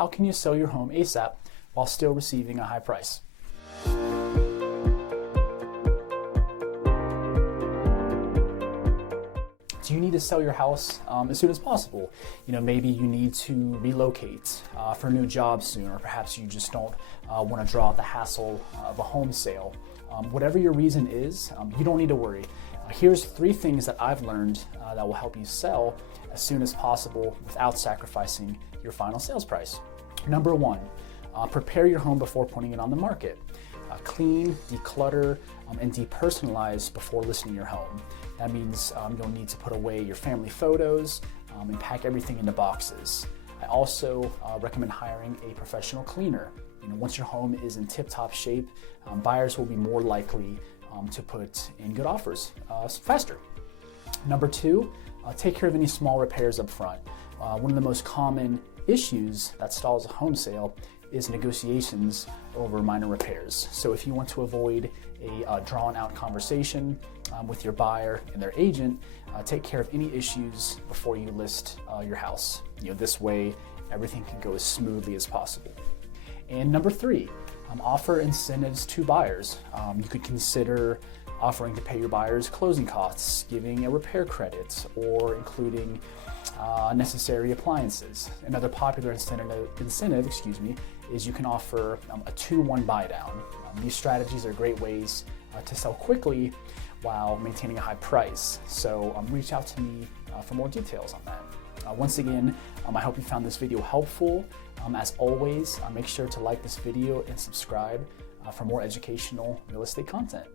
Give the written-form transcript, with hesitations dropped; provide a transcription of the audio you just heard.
how can you sell your home ASAP while still receiving a high price? Do you need to sell your house as soon as possible? Maybe you need to relocate for a new job soon, or perhaps you just don't want to draw out the hassle of a home sale. Whatever your reason is, you don't need to worry. Here's 3 things that I've learned that will help you sell as soon as possible without sacrificing your final sales price. Number 1, prepare your home before putting it on the market. Clean, declutter, and depersonalize before listing your home. That means you'll need to put away your family photos and pack everything into boxes. I also recommend hiring a professional cleaner. Once your home is in tip-top shape, buyers will be more likely to put in good offers faster. Number 2, take care of any small repairs up front. One of the most common issues that stalls a home sale is negotiations over minor repairs. So if you want to avoid a drawn-out conversation with your buyer and their agent, take care of any issues before you list your house. This way, everything can go as smoothly as possible. And number 3, offer incentives to buyers. You could consider offering to pay your buyers closing costs, giving a repair credit, or including necessary appliances. Another popular incentive is you can offer a 2-1 buy down. These strategies are great ways to sell quickly while maintaining a high price. So reach out to me for more details on that. Once again, I hope you found this video helpful. As always, make sure to like this video and subscribe for more educational real estate content.